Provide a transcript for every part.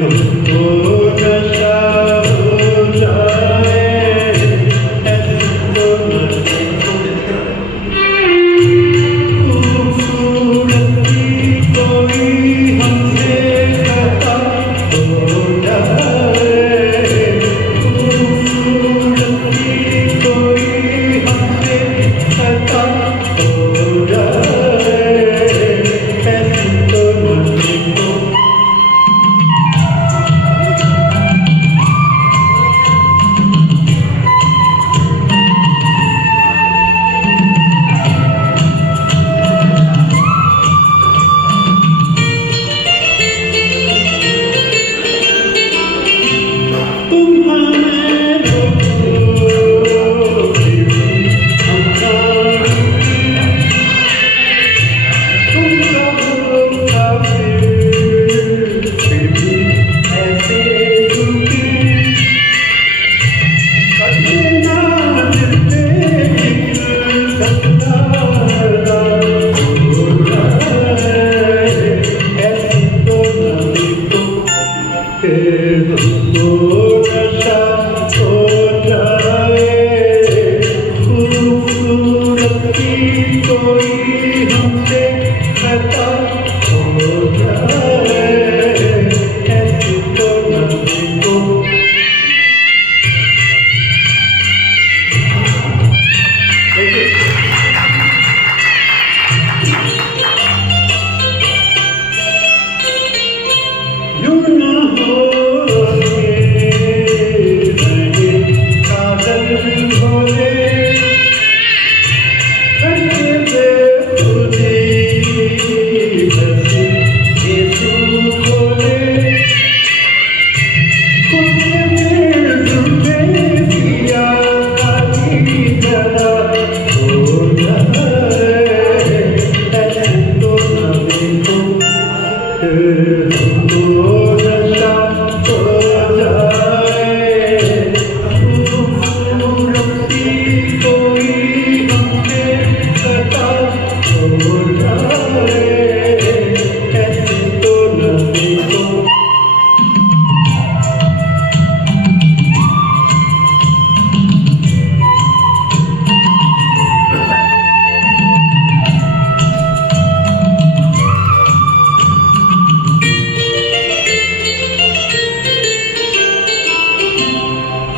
हमको नशा हो जाए ऐसी खूबसूरती कोई हमसे खता हो जाए खूबसूरती कोई हमसे खता हो जाए ऐसी तो मुझको तुम हमें रोको फिर भी हम जाएंगे तुम कहो फिर भी ऐसे झूठे कभी ना मिलते सपना हो जाए ऐसी तो नहीं तो हमको नशा हो जाए खूबसूरती कोई हमसे खता हो जाए ऐसी तो नहीं तो यूं ना हो काजल भोले करके बेखुदी बसी ये तू खोले खुद में झूठे दिया खाली जरा हो जाए ऐसे तो न देखो हमको नशा हो जाए खूबसूरती कोई हमसे खता हो जाए ऐसे तो न देखो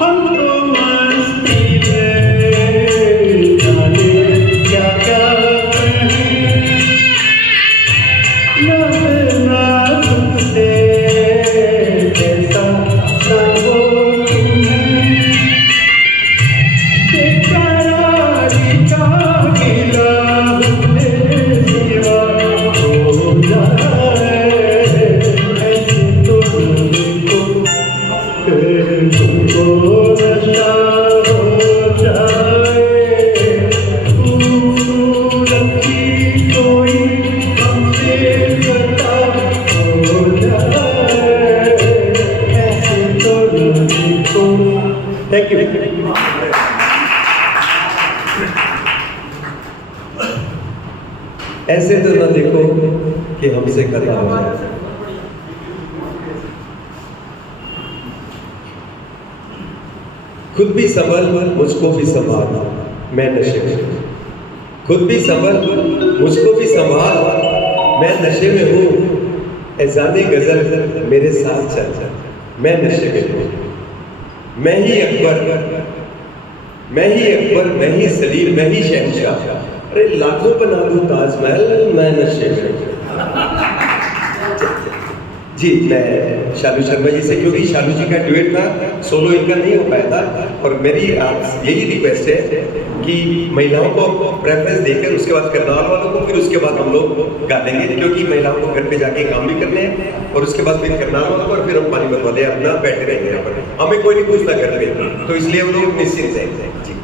हम तो मस्ती में जाने क्या क्या कहें ना तुमसे कैसा ना हो तुम्हें बेकरारी का गिला हमने सिवा हो जाए ऐसे तो नहीं तुमको नशा हो जाए खूबसूरती कोई हमसे खता हो जाए ऐसे तो नहीं तो थैंक यू ऐसे तो ना देखो कि हमसे खता हो जाए। खुद भी संभल मुझको भी संभाल मैं नशे में खुद भी संभल मुझको भी संभाल मैं नशे में हूँ ऐज़ाने गजल मेरे साथ चल मैं नशे में हूँ मैं ही अकबर मैं ही सलीम मैं ही शहंशाह अरे लाखों बना दूं ताजमहल मैं नशे में हूँ। जी मैं शालू शर्मा जी से क्योंकि शालू जी का ड्यूएट था सोलो इनका नहीं हो पाया था और मेरी आप यही रिक्वेस्ट है कि महिलाओं को प्रेफरेंस देकर उसके बाद करनाल वालों को फिर उसके बाद हम लोग गा देंगे क्योंकि महिलाओं को घर पे जाके काम भी करने हैं और उसके बाद फिर करनाल वालों को और फिर हम पानीपत वाले अपना बैठे रहेंगे यहाँ पर हमें कोई नहीं पूछता घर पे तो इसलिए हम लोग निश्चिंत हैं जी